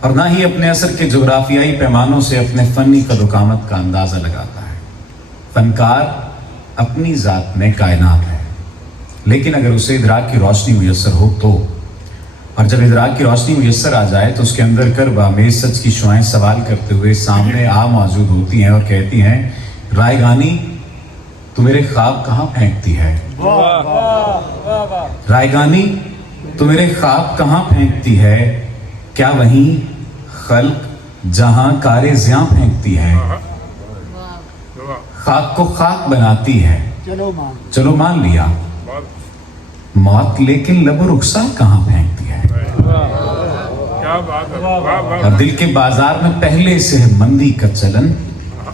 اور نہ ہی اپنے اثر کے جغرافیائی پیمانوں سے اپنے فنی قد-و-قامت کا اندازہ لگاتا ہے۔ فنکار اپنی ذات میں کائنات ہے، لیکن اگر اسے ادراک کی روشنی میسر ہو تو، اور جب ادراک کی روشنی میسر آ جائے تو اس کے اندر کرب آمیز سچ کی شعائیں سوال کرتے ہوئے سامنے موجود ہوتی ہیں اور کہتی ہیں، رائگانی تو میرے خواب کہاں پھینکتی ہے؟ رائگانی تو میرے خواب کہاں پھینکتی ہے؟ کیا وہیں خلق جہاں کارِ زیاں پھینکتی ہے؟ خاک کو خاک بناتی ہے، چلو مان لیا، موت لیکن لب و رخسار کہاں پھینکتی ہے؟ اور دل کے بازار میں پہلے سے ہے مندی کا چلن،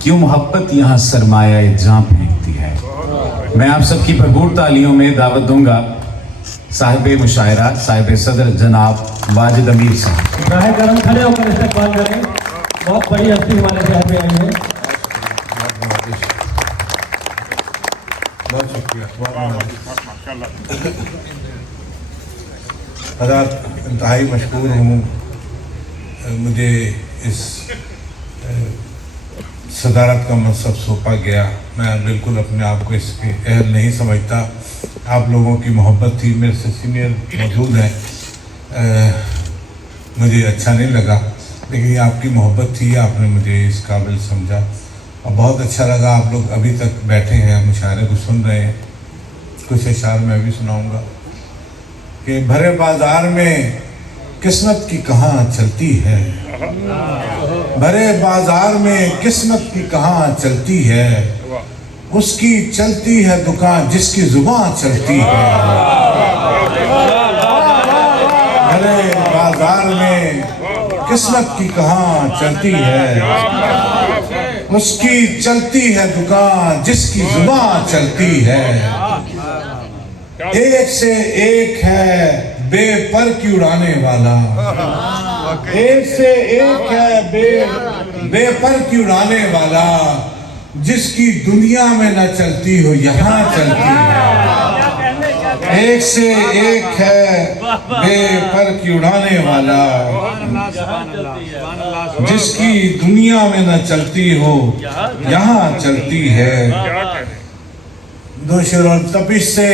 کیوں محبت یہاں سرمایہ جاں پھینکتی ہے؟ میں آپ سب کی بھرپور تالیوں میں دعوت دوں گا صاحب مشاعرہ، صاحب صدر جناب واجد امیر صاحب۔ براہ کرم کھڑے ہو کر استقبال کریں، بہت بڑی ہستی ہمارے صاحب آئی ہیں۔ بہت شکریہ، حضرات انتہائی مشکور ہوں، مجھے اس صدارت کا منصب سونپا گیا۔ میں بالکل اپنے آپ کو اس کے اہل نہیں سمجھتا، آپ لوگوں کی محبت تھی، میرے سے سینئر موجود ہیں، مجھے اچھا نہیں لگا، لیکن یہ آپ کی محبت تھی، آپ نے مجھے اس قابل سمجھا اور بہت اچھا لگا۔ آپ لوگ ابھی تک بیٹھے ہیں، مشاعرے کو سن رہے ہیں، کچھ اشعار میں بھی سناؤں گا کہ بھرے بازار میں قسمت کی کہاں چلتی ہے، بھرے بازار میں قسمت کی کہاں چلتی ہے، اس کی چلتی ہے دکان جس کی زبان چلتی ہے۔ بھرے بازار میں قسمت کی کہاں چلتی ہے، اس کی چلتی ہے دکان جس کی زبان چلتی ہے۔ ایک سے ایک ہے بے پر کی اڑانے والا، ایک سے ایک ہے بے پر کی اڑانے والا، جس کی دنیا میں نہ چلتی ہو یہاں چلتی ہے۔ ایک سے ایک ہے بے پر کی اڑانے والا، جس کی دنیا میں نہ چلتی ہو یہاں چلتی ہے۔ دو شعر اور تپش سے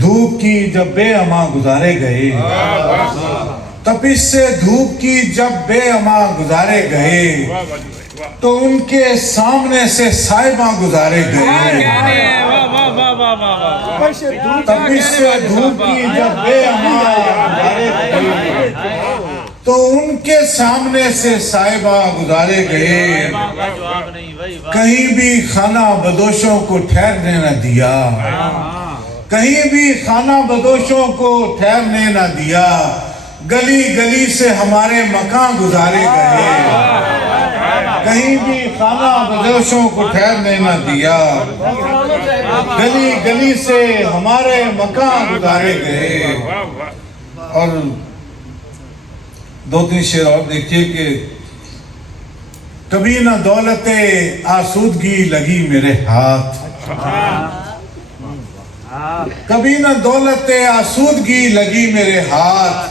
دھوپ کی جب بے اما گزارے گئے، تپش سے دھوپ کی جب بے اما گزارے گئے، تو ان کے سامنے سے صاحباں گزارے گئے۔ تپش سے دھوپ کی جب بے اما گزارے گئے، تو ان کے سامنے سے صاحباں گزارے گئے۔ کہیں بھی خانہ بدوشوں کو ٹھہرنے نہ دیا، کہیں بھی خانہ بدوشوں کو ٹھہرنے نہ دیا، گلی گلی سے ہمارے مکان گزارے گئے۔ کہیں بھی خانہ بدوشوں کو ٹھہرنے نہ دیا، گلی گلی سے ہمارے مکان گزارے گئے۔ اور دو تین شعر اور دیکھیے کہ کبھی نہ دولت آسودگی لگی میرے ہاتھ، کبھی نہ دولت آسودگی لگی میرے ہاتھ،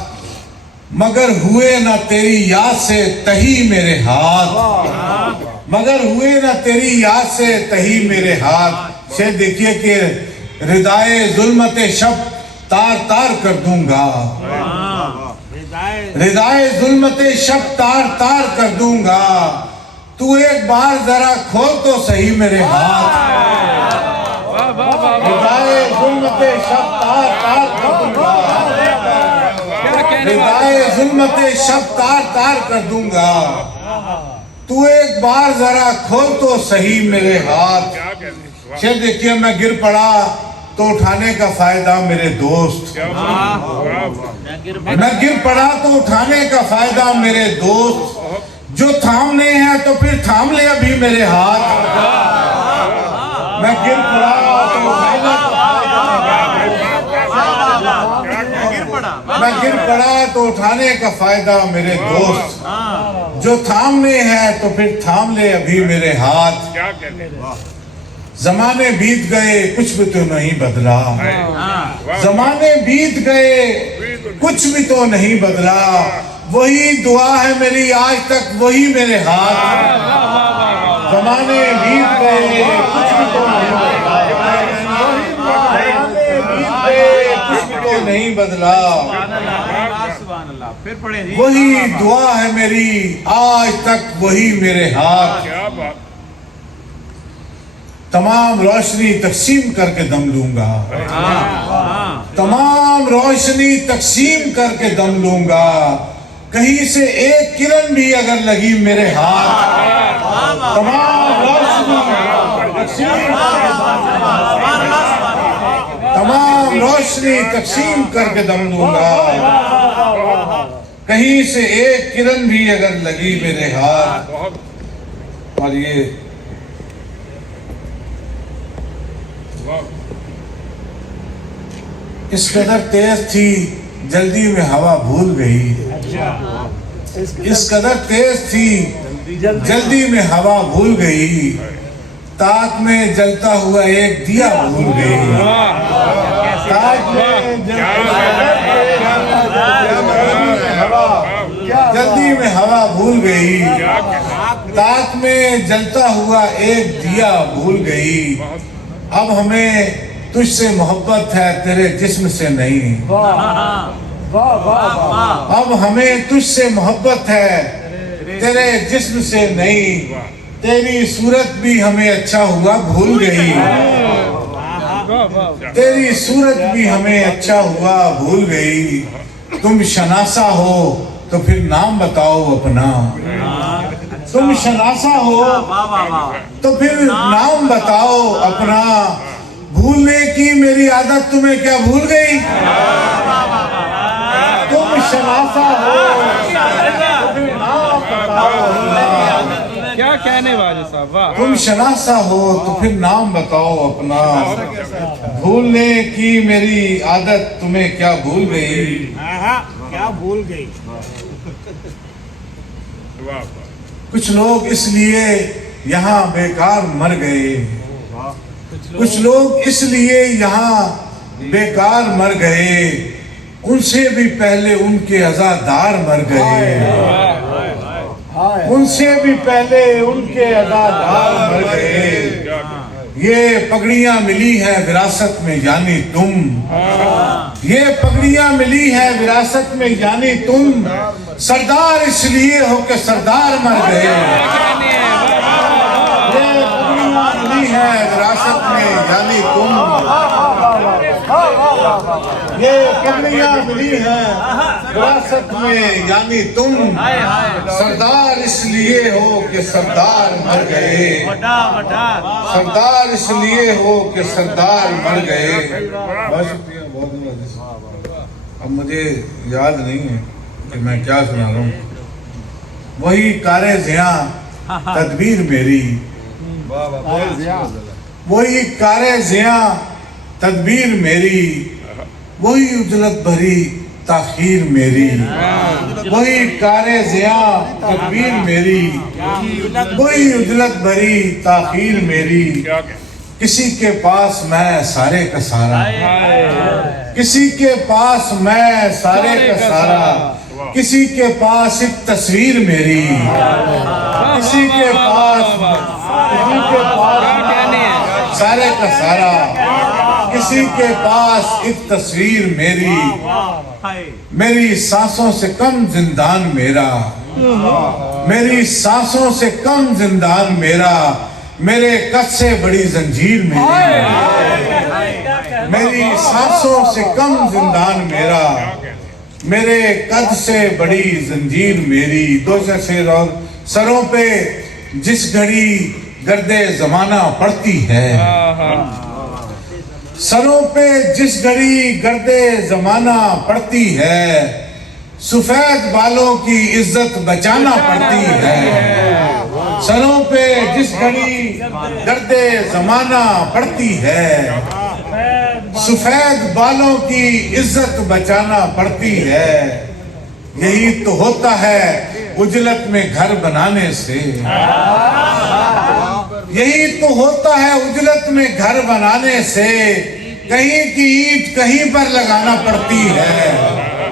مگر ہوئے نہ تیری یاد سے تہی میرے ہاتھ، مگر ہوئے نہ تیری یاد سے تہی میرے ہاتھ۔ سے دیکھیے کہ ردائے ظلمت شب تار تار کر دوں گا، ردائے ظلمت شب تار تار کر دوں گا، تو ایک بار ذرا کھول تو صحیح میرے ہاتھ، ردائے ظلمت شب تار تار کر دوں گا، ردائے ظلمت شب تار تار کر دوں گا، تو ایک بار ذرا کھول تو صحیح میرے ہاتھ۔ شعر دیکھیے، میں گر پڑا تو اٹھانے کا فائدہ میرے دوست، میں گر پڑا تو اٹھانے کا فائدہ میرے دوست، جو تھامنے ہیں تو پھر تھام لے ابھی میرے ہاتھ، میں گر پڑا تو اٹھانے میں گر پڑا تو اٹھانے کا فائدہ میرے دوست، جو تھامنے ہیں تو پھر تھام لے ابھی میرے ہاتھ۔ زمانے بیت گئے کچھ بھی تو نہیں بدلا، زمانے بیت گئے کچھ بھی تو نہیں بدلا، وہی دعا ہے میری آج تک وہی میرے ہاتھ زمانے بیت گئے کچھ بھی تو نہیں بدلا وہی دعا ہے میری آج تک وہی میرے ہاتھ تمام روشنی تقسیم کر کے دم لوں گا تمام روشنی تقسیم کر کے دم لوں گا کہیں سے ایک کرن بھی اگر لگی میرے ہاتھ تمام روشنی تقسیم کر کے دم لوں گا کہیں سے ایک کرن بھی اگر لگی میرے ہاتھ اور یہ اس قدر تیز تھی جلدی میں ہوا بھول گئی اس قدر تیز تھی جلدی میں ہوا بھول گئی تاک میں جلتا ہوا ایک دیا بھول گئی تاک میں جلدی میں ہوا بھول گئی تاک میں جلتا ہوا ایک دیا بھول گئی اب ہمیں تجھ سے محبت ہے تیرے جسم سے نہیں اب ہمیں تجھ سے محبت ہے تیرے جسم سے نہیں تیری صورت بھی ہمیں اچھا ہوا بھول گئی تیری صورت بھی ہمیں اچھا ہوا بھول گئی تم شناسا ہو تو پھر نام بتاؤ اپنا تم شناسا ہو تو پھر نام بتاؤ اپنا بھولنے کی میری عادت تمہیں کیا بھول گئی تم شناسا ہو تو پھر نام بتاؤ اپنا کیا کہنے والے صاحب تم شناسا ہو تو پھر نام بتاؤ اپنا بھولنے کی میری عادت تمہیں کیا بھول گئی کیا بھول گئی کچھ لوگ اس لیے یہاں بیکار مر گئے کچھ لوگ اس لیے یہاں بیکار مر گئے ان سے بھی پہلے ان کے عزادار مر گئے ان سے بھی پہلے ان کے عزادار مر گئے یہ پگڑیاں ملی ہیں وراثت میں یعنی تم یہ پگڑیاں ملی ہیں وراثت میں یعنی تم سردار اس لیے ہو کہ سردار مر گئے یہ پگڑیاں ملی ہیں وراثت میں یعنی تم یہ پگڑیاں ملی ہیں وراثت میں یعنی تم سردار اس لیے ہو کہ سردار مر گئے سردار اس لیے ہو کہ سردار مر گئے بہت شکریہ بہت اب مجھے یاد نہیں ہے کہ میں کیا سنا رہا ہوں وہی کار زیاں تدبیر میری وہی کار زیاں تدبیر میری وہی عجلت بھری تاخیر میری وہی کار زیاں تدبیر میری وہی عجلت بھری تاخیر میری کسی کے پاس میں سارے کا سارا کسی کے پاس میں سارے کا سارا کسی کے پاس ایک تصویر میری کسی کے پاس سارے کا سارا کسی کے پاس ایک تصویر میری میری سانسوں سے کم زندان میرا میری سانسوں سے کم زندان میرا میرے قد سے بڑی زنجیر میری میری سانسوں سے کم زندان میرا میرے قد سے بڑی زنجیر میری دوسرے شعر اور سروں پہ جس گھڑی گردِ زمانہ پڑتی ہے سروں پہ جس گھڑی گردِ زمانہ پڑتی ہے سفید بالوں کی عزت بچانا پڑتی ہے سروں پہ جس گھڑی گردِ زمانہ پڑتی ہے سفید بالوں کی عزت بچانا پڑتی ہے یہی تو ہوتا ہے اجلت میں گھر بنانے سے یہی تو ہوتا ہے اجلت میں گھر بنانے سے کہیں کی اینٹ کہیں پر لگانا پڑتی ہے